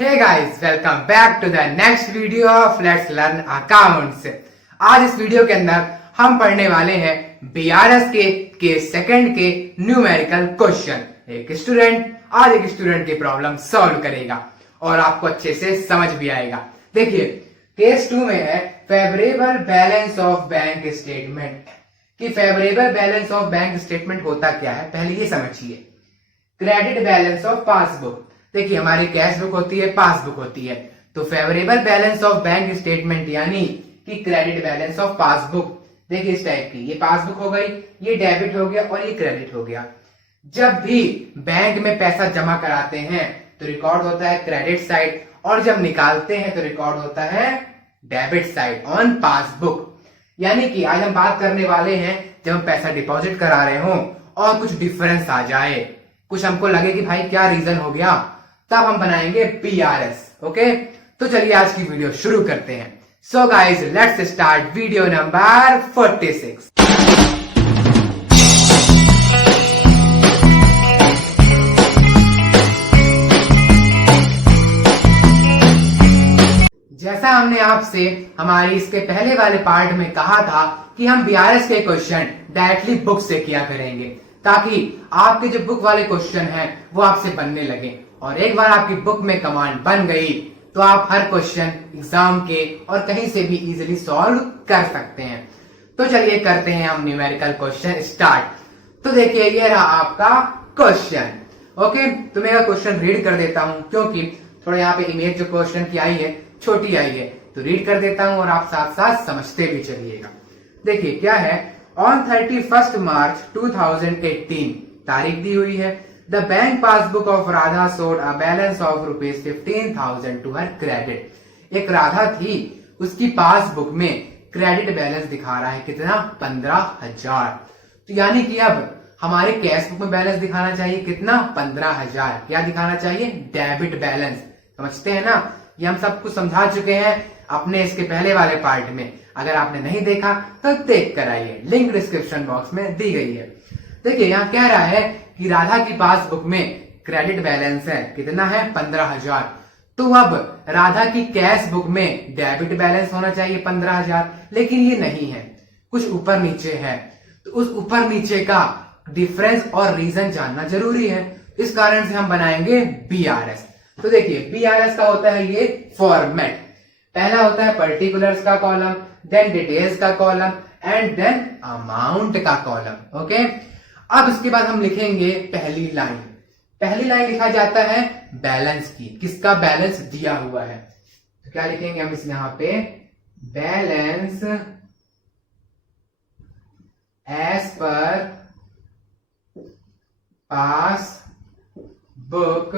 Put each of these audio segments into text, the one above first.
Hey guys, welcome back to the next video of let's learn accounts. आज इस video के अंदर हम पढ़ने वाले हैं बीआरएस के सेकंड के न्यूमेरिकल क्वेश्चन। एक स्टूडेंट आज एक स्टूडेंट की प्रॉब्लम सॉल्व करेगा और आपको अच्छे से समझ भी आएगा। देखिए, केस 2 में है favourable balance of bank statement. कि favourable balance of bank statement होता क्या है, पहले ये समझिए। क्रेडिट बैलेंस ऑफ पासबुक, देखिए हमारी कैश बुक होती है, पासबुक होती है, तो favourable balance of bank statement यानी कि क्रेडिट बैलेंस ऑफ पासबुक। देखिए इस टाइप की, ये पासबुक हो गई, ये डेबिट हो गया और ये क्रेडिट हो गया। जब भी बैंक में पैसा जमा कराते हैं तो रिकॉर्ड होता है क्रेडिट साइड, और जब निकालते हैं तो रिकॉर्ड होता है डेबिट साइड ऑन पासबुक। यानी कि आज हम बात करने वाले हैं जब हम पैसा डिपॉजिट करा रहे हो और कुछ डिफरेंस आ जाए, कुछ हमको लगे कि भाई क्या रीजन हो गया, तब हम बनाएंगे बीआरएस। ओके, तो चलिए आज की वीडियो शुरू करते हैं। So guys, let's start video number 46। जैसा हमने आपसे हमारी इसके पहले वाले पार्ट में कहा था कि हम बीआरएस के क्वेश्चन डायरेक्टली बुक से किया करेंगे, ताकि आपके जो बुक वाले क्वेश्चन हैं वो आपसे बनने लगे। और एक बार आपकी बुक में कमांड बन गई तो आप हर क्वेश्चन एग्जाम के और कहीं से भी इजीली सॉल्व कर सकते हैं। तो चलिए करते हैं हम न्यूमेरिकल क्वेश्चन स्टार्ट। तो देखिए ये रहा आपका क्वेश्चन। ओके, तो मैं क्वेश्चन रीड कर देता हूं, क्योंकि थोड़ा यहाँ पे इमेज जो क्वेश्चन की आई है छोटी आई है, तो रीड कर देता हूं और आप साथ साथ समझते भी चलिएगा। देखिए क्या है, ऑन 31 मार्च 2018 तारीख दी हुई है। The bank passbook of Radha showed a balance of ₹15,000 to her credit. एक राधा थी, उसकी पासबुक में क्रेडिट बैलेंस दिखा रहा है कितना, 15,000। तो यानी कि अब हमारे कैश बुक में बैलेंस दिखाना चाहिए कितना, 15,000। क्या दिखाना चाहिए, डेबिट बैलेंस। समझते हैं ना, ये हम सब कुछ समझा चुके हैं अपने इसके पहले वाले पार्ट में। अगर आपने नहीं देखा तो देख कर आइए, लिंक डिस्क्रिप्शन बॉक्स में दी गई है। देखिए यहाँ कह रहा है कि राधा की पासबुक में क्रेडिट बैलेंस है कितना है, 15,000। तो अब राधा की कैश बुक में डेबिट बैलेंस होना चाहिए 15,000, लेकिन ये नहीं है, कुछ ऊपर नीचे है। तो उस ऊपर नीचे का डिफरेंस और रीजन जानना जरूरी है। इस कारण से हम बनाएंगे बीआरएस। तो देखिए बीआरएस का होता है ये फॉर्मेट। पहला होता है पर्टिकुलर्स का कॉलम, देन डिटेल्स का कॉलम एंड देन अमाउंट का कॉलम। ओके, अब इसके बाद हम लिखेंगे पहली लाइन। पहली लाइन लिखा जाता है बैलेंस की, किसका बैलेंस दिया हुआ है। तो क्या लिखेंगे हम इस यहां पे, बैलेंस एज पर पास बुक।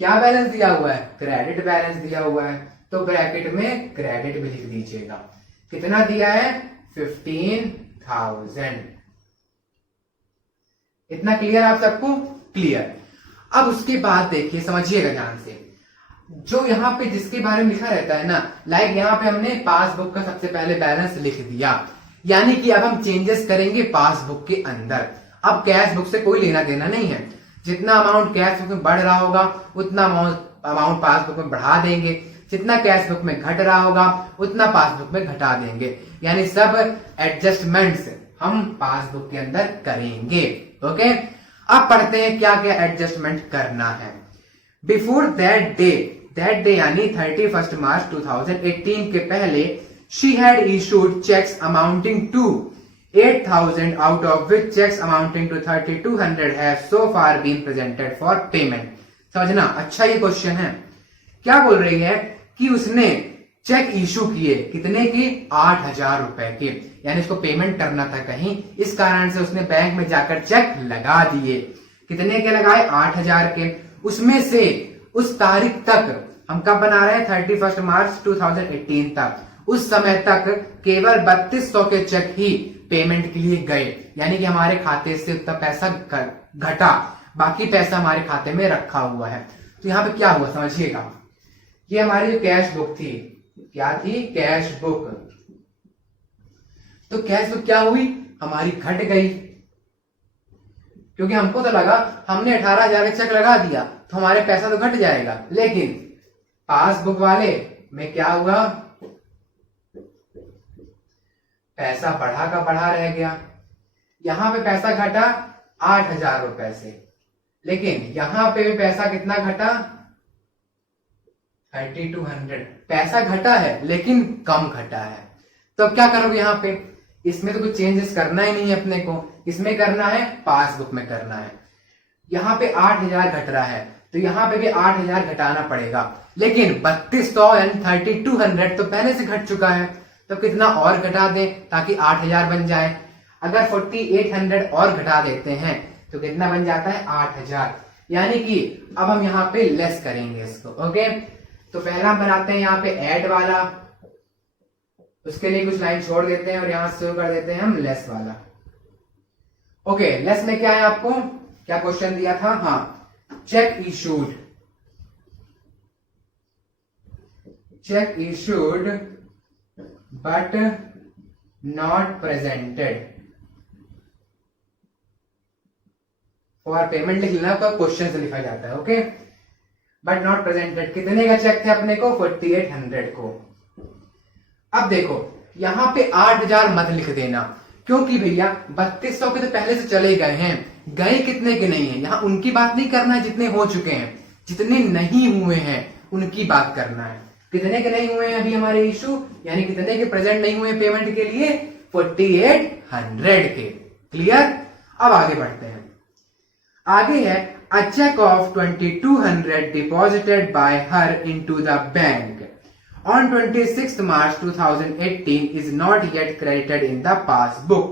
क्या बैलेंस दिया हुआ है, क्रेडिट बैलेंस दिया हुआ है, तो ब्रैकेट में क्रेडिट भी लिख दीजिएगा। कितना दिया है, 15,000। इतना क्लियर आप सबको, क्लियर। अब उसके बाद देखिए, समझिएगा ध्यान से, जो यहाँ पे जिसके बारे में लिखा रहता है ना, लाइक यहाँ पे हमने पासबुक का सबसे पहले बैलेंस लिख दिया, यानी कि अब हम चेंजेस करेंगे पासबुक के अंदर। अब कैश बुक से कोई लेना देना नहीं है, जितना अमाउंट कैश बुक में बढ़ रहा होगा उतना अमाउंट पासबुक में बढ़ा देंगे, जितना कैश बुक में घट रहा होगा उतना पासबुक में घटा देंगे। यानी सब एडजस्टमेंट्स हम पासबुक के अंदर करेंगे। ओके, अब पढ़ते हैं क्या क्या एडजस्टमेंट करना है। बिफोर दैट डे यानी 31 मार्च 2018 के पहले, she had issued cheques amounting to 8,000, out of which checks amounting to 3,200 have so far been presented for payment। समझना, अच्छा ये क्वेश्चन है। क्या बोल रही है कि उसने चेक इशू किए, कितने की, 8,000 रुपए के, यानी उसको पेमेंट करना था कहीं, इस कारण से उसने बैंक में जाकर चेक लगा दिए। कितने के लगाए, 8,000 के। उसमें से उस तारीख तक, हम कब बना रहे हैं, 31 मार्च 2018 तक, उस समय तक केवल 3,200 के चेक ही पेमेंट के लिए गए, यानी कि हमारे खाते से उतना पैसा घटा, बाकी पैसा हमारे खाते में रखा हुआ है। तो यहाँ पे क्या हुआ समझिएगा, ये हमारी जो कैश बुक थी, क्या थी, कैश बुक। तो कैश बुक क्या हुई, हमारी घट गई। क्योंकि हमको तो लगा हमने 18,000 का चेक लगा दिया तो हमारे पैसा तो घट जाएगा, लेकिन पासबुक वाले में क्या हुआ, पैसा बढ़ा का बढ़ा रह गया। यहां पे पैसा घटा 8,000 रुपए से, लेकिन यहां पे भी पैसा कितना घटा 3200। पैसा घटा है लेकिन कम घटा है। तो अब क्या करोगे यहाँ पे, इसमें तो कुछ चेंजेस करना ही नहीं है अपने को, इसमें करना है पासबुक में करना है। यहाँ पे 8,000 घट रहा है तो यहाँ पे भी 8,000 घटाना पड़ेगा, लेकिन 3200 यानी 3200 तो पहले से घट चुका है, तो कितना और घटा दें ताकि 8,000 बन जाए। अगर 4800 और घटा देते हैं तो कितना बन जाता है 8,000, यानी कि अब हम यहाँ पे लेस करेंगे इसको। ओके, तो पहला हम बनाते हैं यहाँ पे ऐड वाला, उसके लिए कुछ लाइन छोड़ देते हैं और यहां से शुरू कर देते हैं हम लेस वाला। ओके, लेस में क्या है, आपको क्या क्वेश्चन दिया था, हाँ, check issued but not presented for payment लिख लेना, तो क्वेश्चन से लिखा जाता है। ओके, बट नॉट प्रेजेंटेड, कितने का चेक थे अपने को 4800 को। अब देखो यहां पे 8,000 मत लिख देना, क्योंकि भैया 3200 के तो पहले से चले गए हैं, गए कितने के नहीं है, यहां उनकी बात नहीं करना है जितने हो चुके हैं, जितने नहीं हुए हैं उनकी बात करना है। कितने के नहीं हुए हैं अभी हमारे इशू, यानी कितने के प्रेजेंट नहीं हुए पेमेंट के लिए 4800 के। क्लियर, अब आगे बढ़ते हैं। आगे है a check of 2200 deposited by her into the bank on 26th March 2018 is not yet credited in the passbook।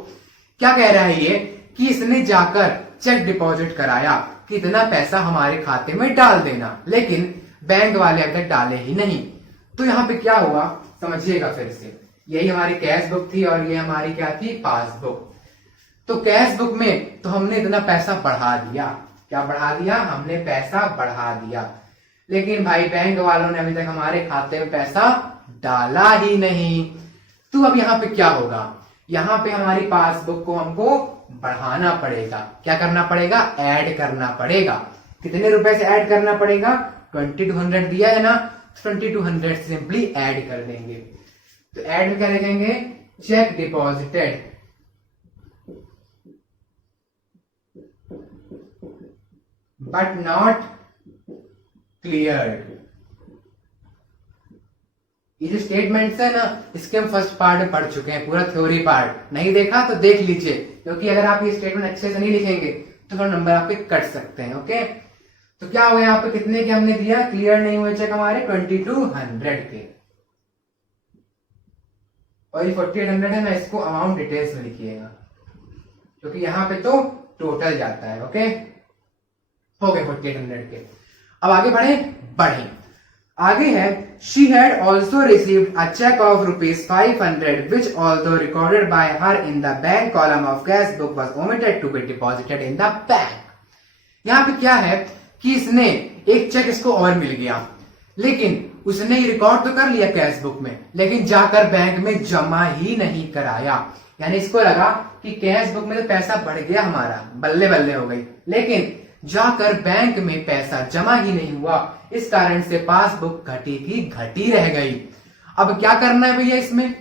क्या कह रहा है ये कि इसने जाकर चेक डिपॉजिट कराया कि इतना पैसा हमारे खाते में डाल देना, लेकिन बैंक वाले अब तक डाले ही नहीं। तो यहाँ पे क्या हुआ समझिएगा फिर से, यही हमारी कैश बुक थी और ये हमारी क्या थी पासबुक। तो कैश बुक में तो हमने इतना पैसा बढ़ा दिया, क्या बढ़ा दिया, हमने पैसा बढ़ा दिया, लेकिन भाई बैंक वालों ने अभी तक हमारे खाते में पैसा डाला ही नहीं। तो अब यहाँ पे क्या होगा, यहाँ पे हमारी पासबुक को हमको बढ़ाना पड़ेगा। क्या करना पड़ेगा, ऐड करना पड़ेगा। कितने रुपए से ऐड करना पड़ेगा, 2200 दिया है ना, 2200 सिंपली ऐड कर देंगे। तो ऐड में क्या लिखेंगे, check deposited but not cleared. ये जो स्टेटमेंट्स है ना, इसके हम फर्स्ट पार्ट में पढ़ चुके हैं, पूरा थ्योरी पार्ट नहीं देखा तो देख लीजिए, क्योंकि अगर आप ये स्टेटमेंट अच्छे से नहीं लिखेंगे तो थोड़ा नंबर आपके कट सकते हैं। ओके, तो क्या हुआ यहाँ पे, कितने के हमने दिया, क्लियर नहीं हुए चेक हमारे 2200 के, और ये 4800 है ना, इसको अमाउंट डिटेल्स में लिखिएगा, क्योंकि यहाँ पे तो टोटल जाता है। ओके, हो गए 4800 के। अब आगे बढ़े आगे है, she had also received a check of ₹500 which although recorded by her in the bank column of cash book was omitted to be deposited in the bank। यहाँ पे क्या है कि इसने एक चेक इसको और मिल गया, लेकिन उसने रिकॉर्ड तो कर लिया कैश बुक में, लेकिन जाकर बैंक में जमा ही नहीं कराया। यानी इसको लगा कि कैश बुक में तो पैसा बढ़ गया हमारा, बल्ले बल्ले हो गई, लेकिन जाकर बैंक में पैसा जमा ही नहीं हुआ, इस कारण से पासबुक घटी की घटी रह गई। अब क्या करना है भैया, इसमें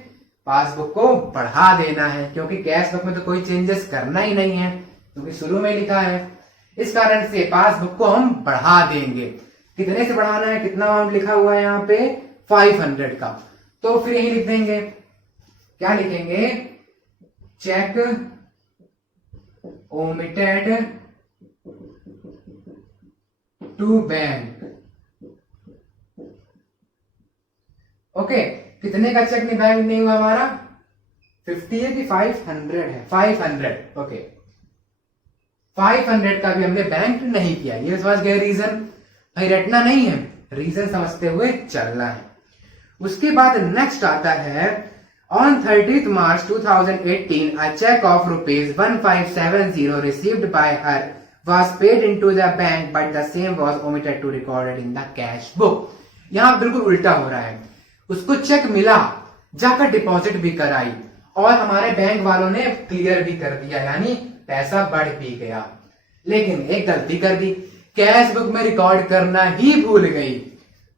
पासबुक को बढ़ा देना है, क्योंकि कैश बुक में तो कोई चेंजेस करना ही नहीं है, क्योंकि शुरू में लिखा है। इस कारण से पासबुक को हम बढ़ा देंगे। कितने से बढ़ाना है, कितना अमाउंट लिखा हुआ है यहाँ पे 500 का, तो फिर यही लिख देंगे, क्या लिखेंगे, cheque omitted to bank. Okay, कितने का चेक बैंक नहीं हुआ हमारा, 50 है कि 500 है, 500। ओके, 500 का भी हमने बैंक नहीं किया, ये समझ गए रीजन। भाई रटना नहीं है, रीजन समझते हुए चलना है। उसके बाद नेक्स्ट आता है, on 30th March 2018 a check of ₹1570 received by her was paid into the bank but the same was omitted to recorded in the cash book। यहां बिल्कुल उल्टा हो रहा है, उसको चेक मिला, जाकर डिपॉजिट भी कराई और हमारे बैंक वालों ने क्लियर भी कर दिया, यानी पैसा बढ़ भी गया, लेकिन एक गलती कर दी, कैश बुक में रिकॉर्ड करना ही भूल गई।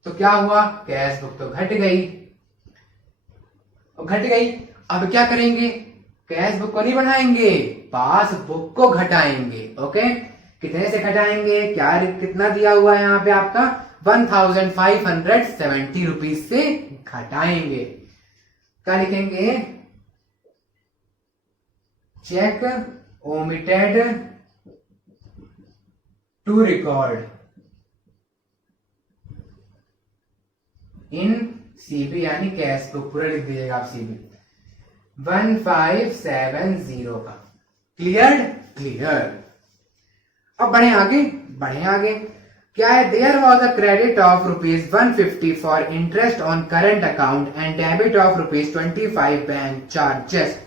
तो क्या हुआ, कैश बुक तो घट गई। अब क्या करेंगे, कैश बुक को नहीं बढ़ाएंगे, पासबुक को घटाएंगे। ओके, कितने से घटाएंगे, कितना दिया हुआ है यहाँ पे आपका 1570 रुपीज से घटाएंगे। क्या लिखेंगे, cheque omitted to record in CB, यानी कैश बुक पूरा लिख दीजिएगा आप सीबी 1570 का। क्लियर। अब बढ़े आगे। क्या है, there was a credit of ₹150 for interest on current account and debit of ₹25 bank charges.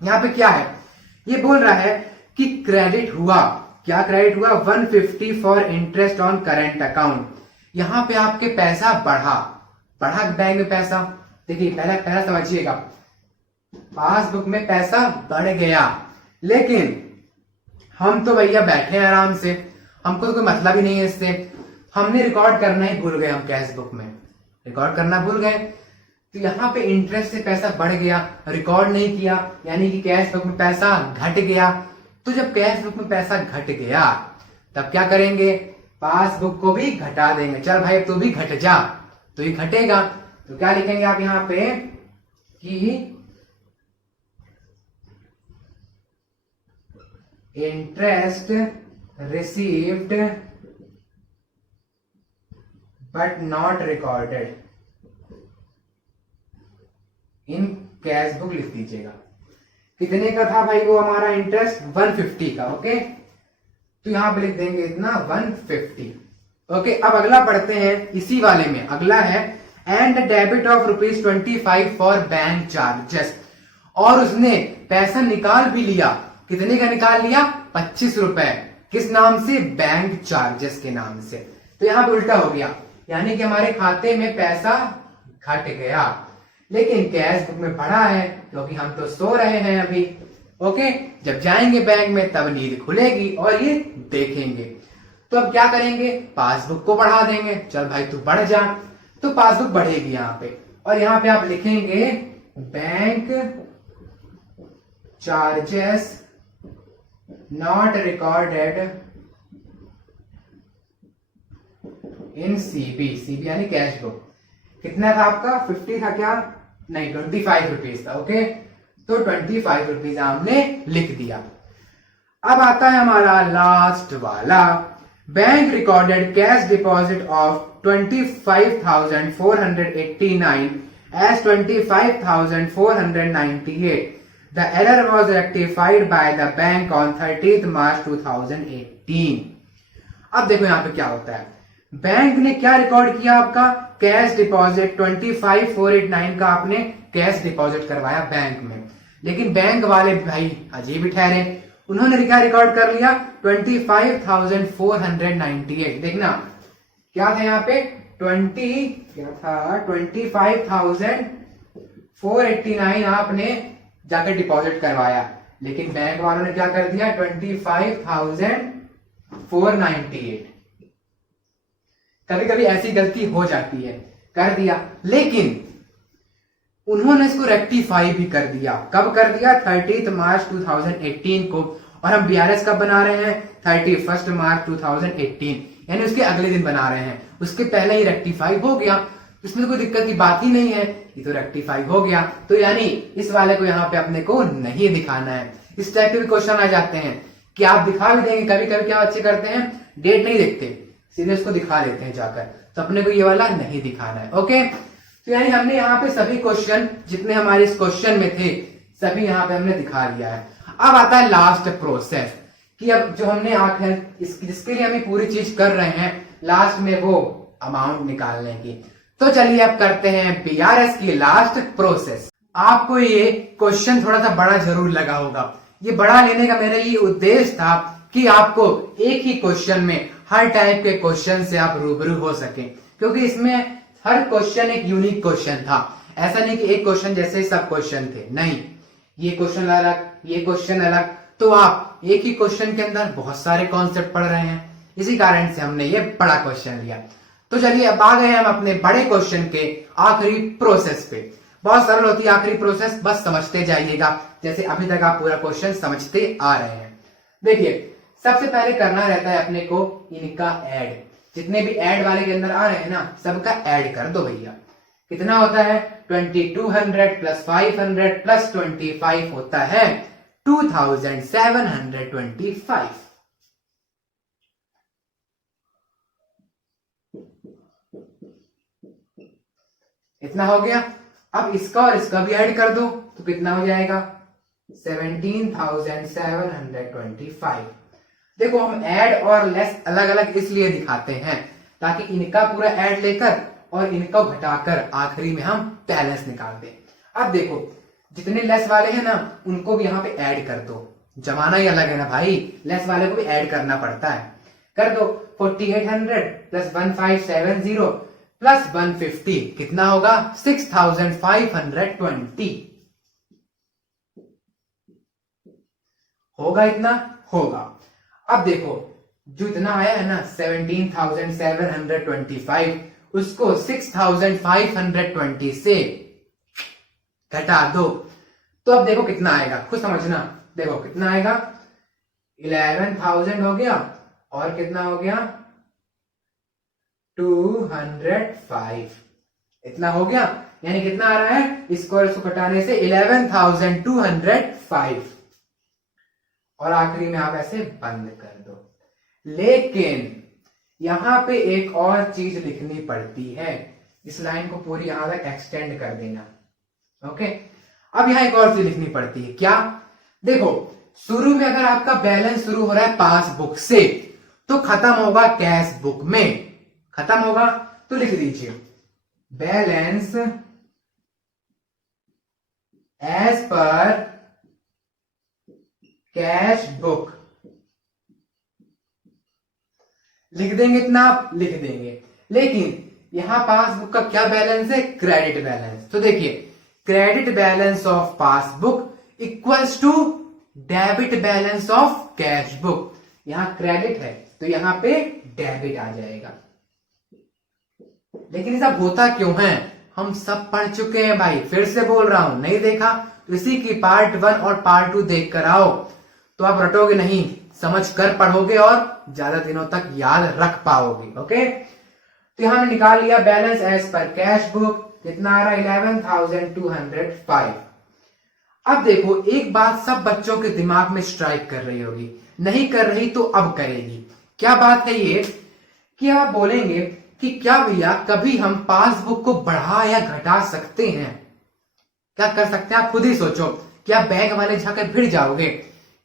यहाँ पे क्या है, ये बोल रहा है कि क्रेडिट हुआ, क्या क्रेडिट हुआ, 150 for interest on current account. यहाँ पे आपके पैसा बढ़ा बैंक में पैसा। देखिए पहला समझिएगा, पासबुक में पैसा बढ़ गया, लेकिन हम तो भैया बैठे हैं आराम से, हमको तो कोई मतलब ही नहीं है इससे, हमने रिकॉर्ड करना ही भूल गए, हम कैश बुक में रिकॉर्ड करना भूल गए। तो यहाँ पे इंटरेस्ट से पैसा बढ़ गया, रिकॉर्ड नहीं किया, यानी कि कैश बुक में पैसा घट गया। तो जब कैश बुक में पैसा घट गया तब क्या करेंगे, पासबुक को भी घटा देंगे। चल भाई तू भी घट जा, तो ये घटेगा। तो क्या लिखेंगे आप यहाँ पे कि interest received but not recorded in cash book लिख दीजिएगा। कितने का था भाई वो हमारा इंटरेस्ट, 150 का। ओके, तो यहां पे लिख देंगे इतना 150। ओके, अब अगला पढ़ते हैं इसी वाले में। अगला है and debit of ₹25 for bank charges, और उसने पैसा निकाल भी लिया। कितने का निकाल लिया, 25 रुपए। किस नाम से, बैंक चार्जेस के नाम से। तो यहां पे उल्टा हो गया, यानी कि हमारे खाते में पैसा घट गया, लेकिन कैश बुक में पड़ा है, क्योंकि हम तो सो रहे हैं अभी। ओके, जब जाएंगे बैंक में तब नींद खुलेगी और ये देखेंगे। तो अब क्या करेंगे, पासबुक को बढ़ा देंगे। चल भाई तू बढ़ जा, तो पासबुक बढ़ेगी यहाँ पे, और यहाँ पे आप लिखेंगे bank charges not recorded in CB यानी कैश बुक। कितना था आपका, 50 था क्या, नहीं 25 रुपीज था। ओके, तो 25 रुपीज हमने लिख दिया। अब आता है हमारा लास्ट वाला, bank recorded cash deposit of 25,489 as 25,498. The error was rectified by the bank on 30th March 2018. अब देखो यहाँ पे क्या होता है, बैंक ने क्या रिकॉर्ड किया, आपका कैश डिपॉजिट 25,489 का आपने कैश डिपॉजिट करवाया बैंक में, लेकिन बैंक वाले भाई अजीब ही ठहरे, उन्होंने क्या रिकॉर्ड कर लिया 25,498। देखना क्या था यहाँ पे 25,489 आपने जाकर डिपॉजिट करवाया, लेकिन बैंक वालों ने क्या कर दिया 25,498। कभी कभी ऐसी गलती हो जाती है, कर दिया, लेकिन उन्होंने इसको रेक्टिफाई भी कर दिया। कब कर दिया, 30 मार्च 2018 को, और हम बीआरएस कब बना रहे हैं 31 मार्च 2018, यानी उसके अगले दिन बना रहे हैं। उसके पहले ही रेक्टिफाई हो गया, इसमें कोई दिक्कत की बात ही नहीं है, ये तो रेक्टिफाई हो गया। तो यानी इस वाले को यहाँ पे अपने को नहीं दिखाना है। इस टाइप के भी क्वेश्चन आ जाते हैं कि आप दिखा भी देंगे, कभी कभी क्या बच्चे करते हैं डेट नहीं देखते, सीधे उसको दिखा देते हैं जाकर, तो अपने को ये वाला नहीं दिखाना है। ओके, तो यानी हमने यहाँ पे सभी क्वेश्चन जितने हमारे इस क्वेश्चन में थे सभी यहाँ पे हमने दिखा लिया है। अब आता है लास्ट प्रोसेस कि अब जो हमने आखिर जिसके लिए हमें पूरी चीज कर रहे हैं, लास्ट में वो अमाउंट निकालने की। तो चलिए अब करते हैं बीआरएस की लास्ट प्रोसेस। आपको ये क्वेश्चन थोड़ा सा बड़ा जरूर लगा होगा। ये बड़ा लेने का मेरा ये उद्देश्य था कि आपको एक ही क्वेश्चन में हर टाइप के क्वेश्चन से आप रूबरू हो सके, क्योंकि इसमें हर क्वेश्चन एक यूनिक क्वेश्चन था। ऐसा नहीं कि एक क्वेश्चन जैसे सब क्वेश्चन थे, नहीं, ये क्वेश्चन अलग, ये क्वेश्चन अलग। तो आप एक ही क्वेश्चन के अंदर बहुत सारे कॉन्सेप्ट पढ़ रहे हैं, इसी कारण से हमने ये बड़ा क्वेश्चन लिया। तो चलिए अब आ गए हम अपने बड़े क्वेश्चन के आखिरी प्रोसेस पे। बहुत सरल होती है आखिरी प्रोसेस, बस समझते जाइएगा जैसे अभी तक आप पूरा क्वेश्चन समझते आ रहे हैं। देखिए सबसे पहले करना रहता है अपने को इनका ऐड, जितने भी ऐड वाले के अंदर आ रहे हैं ना सबका ऐड कर दो भैया। कितना होता है 2200 प्लस 500 प्लस 25 होता है 2725। इतना हो गया। अब इसका और इसका भी ऐड कर दो तो कितना हो जाएगा 17,725। देखो हम ऐड और लेस अलग अलग इसलिए दिखाते हैं ताकि इनका पूरा ऐड लेकर और इनको घटाकर आखिरी में हम बैलेंस निकाल दें। अब देखो जितने लेस वाले हैं ना उनको भी यहाँ पे ऐड कर दो, जमाना ही अलग है ना भाई, लेस वाले को भी ऐड करना पड़ता है। कर दो 4800 प्लस 1570 प्लस 150 कितना होगा 6520। होगा इतना होगा। अब देखो जो इतना आया है ना 17,725 उसको 6,520 से घटा दो तो अब देखो कितना आएगा, खुद समझना। देखो कितना आएगा 11,000 हो गया और कितना हो गया 205। इतना हो गया, यानी कितना आ रहा है इसको इसको घटाने से 11,205 और आखिरी में आप ऐसे बंद कर दो। लेकिन यहां पे एक और चीज लिखनी पड़ती है, इस लाइन को पूरी यहां तक एक्सटेंड कर देना। ओके अब यहां एक और चीज लिखनी पड़ती है, क्या? देखो शुरू में अगर आपका बैलेंस शुरू हो रहा है पासबुक से तो खत्म होगा कैश बुक में। खत्म होगा तो लिख दीजिए balance as per cash book. लिख देंगे इतना आप लिख देंगे। लेकिन यहां पासबुक का क्या बैलेंस है? Credit balance. तो देखिए credit balance of passbook equals to debit balance of cash book. यहां क्रेडिट है तो यहां पे डेबिट आ जाएगा। लेकिन ये सब होता क्यों है हम सब पढ़ चुके हैं भाई, फिर से बोल रहा हूं, नहीं देखा तो इसी की पार्ट 1 और पार्ट 2 देख कर आओ तो आप रटोगे नहीं, समझ कर पढ़ोगे और ज्यादा दिनों तक याद रख पाओगे। ओके तो यहां हमने निकाल लिया balance as per cash book, कितना आ रहा है 11,205। अब देखो एक बात सब बच्चों के दिमाग में स्ट्राइक कर रही होगी, नहीं कर रही तो अब करेगी। क्या बात है ये कि आप बोलेंगे कि क्या भैया कभी हम पासबुक को बढ़ा या घटा सकते हैं? क्या कर सकते हैं आप खुद ही सोचो। क्या बैंक वाले जाकर भिड़ जाओगे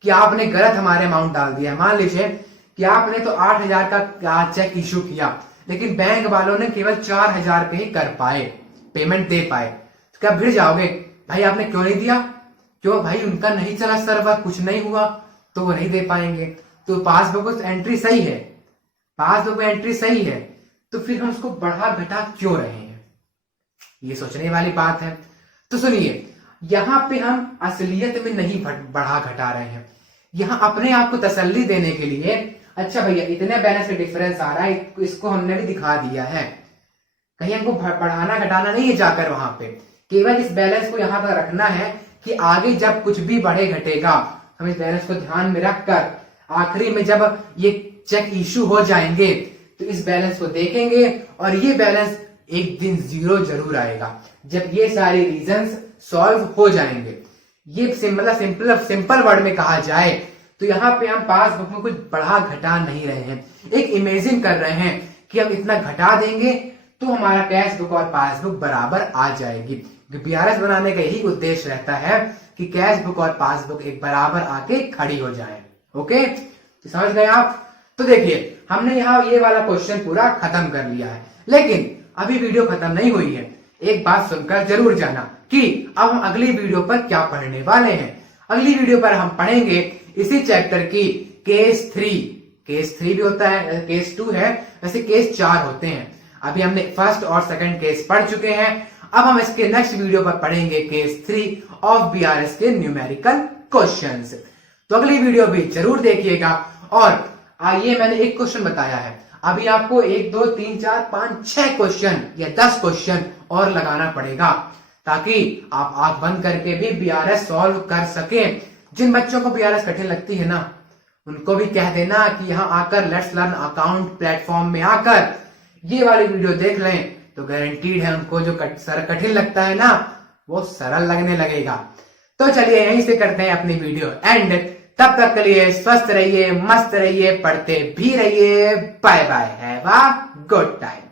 कि आपने गलत हमारे अमाउंट डाल दिया? मान लीजिए कि आपने तो 8,000 का चेक इशू किया लेकिन बैंक वालों ने केवल 4,000 पे ही कर पाए, पेमेंट दे पाए, तो क्या भिड़ जाओगे भाई आपने क्यों नहीं दिया? क्यों भाई उनका नहीं चला सर्वर, कुछ नहीं हुआ तो वो नहीं दे पाएंगे। तो पासबुक एंट्री सही है, पासबुक एंट्री सही है तो फिर हम उसको बढ़ा घटा क्यों रहे हैं? ये सोचने वाली बात है। तो सुनिए यहां पे हम असलियत में नहीं बढ़ा घटा रहे हैं, यहां अपने आप को तसल्ली देने के लिए अच्छा भैया इतने बैलेंस का डिफरेंस आ रहा है, इसको हमने भी दिखा दिया है, कहीं हमको बढ़ाना घटाना नहीं है जाकर वहां पे, केवल इस बैलेंस को यहां पर रखना है कि आगे जब कुछ भी बढ़े घटेगा हम इस बैलेंस को ध्यान में रखकर आखिरी में जब ये चेक इशू हो जाएंगे तो इस बैलेंस को देखेंगे और ये बैलेंस एक दिन जीरो जरूर आएगा जब ये सारे रीजंस सॉल्व हो जाएंगे। ये सिंपल वर्ड में कहा जाए तो यहाँ पे हम पासबुक में कुछ बढ़ा घटा नहीं रहे हैं, एक इमेजिन कर रहे हैं कि हम इतना घटा देंगे तो हमारा कैश बुक और पासबुक बराबर आ जाएगी। बीआरएस बनाने का यही उद्देश्य रहता है कि कैश बुक और पासबुक एक बराबर आके खड़ी हो जाए। ओके तो समझ गए आप? तो देखिए हमने यहाँ ये वाला क्वेश्चन पूरा खत्म कर लिया है, लेकिन अभी वीडियो खत्म नहीं हुई है। एक बात सुनकर जरूर जाना कि अब हम अगली वीडियो पर क्या पढ़ने वाले हैं। अगली वीडियो पर हम पढ़ेंगे इसी चैप्टर की केस 3। केस 3 भी होता है, केस 2 है, वैसे केस 4 होते हैं। अभी हमने फर्स्ट और सेकंड केस पढ़ चुके हैं, अब हम इसके नेक्स्ट वीडियो पर पढ़ेंगे केस 3 ऑफ बीआरएस के न्यूमेरिकल क्वेश्चंस। तो अगली वीडियो भी जरूर देखिएगा। और आइए, मैंने एक क्वेश्चन बताया है, अभी आपको 1 2 3 4 5 6 क्वेश्चन या 10 क्वेश्चन और लगाना पड़ेगा, ताकि आप आंख बंद करके भी बीआरएस सॉल्व कर सकें। जिन बच्चों को बीआरएस कठिन लगती है ना, उनको भी कह देना कि यहाँ आकर लेट्स लर्न अकाउंट प्लेटफॉर्म में आकर ये वाली वीडियो देख लें, तो गारंटीड है उनको जो कठिन लगता है ना, वो सरल लगने लगेगा। तो चलिए यहीं से करते हैं अपनी वीडियो एंड। तब तक के लिए स्वस्थ रहिए, मस्त रहिए, पढ़ते भी रहिए। Bye bye, have a good time.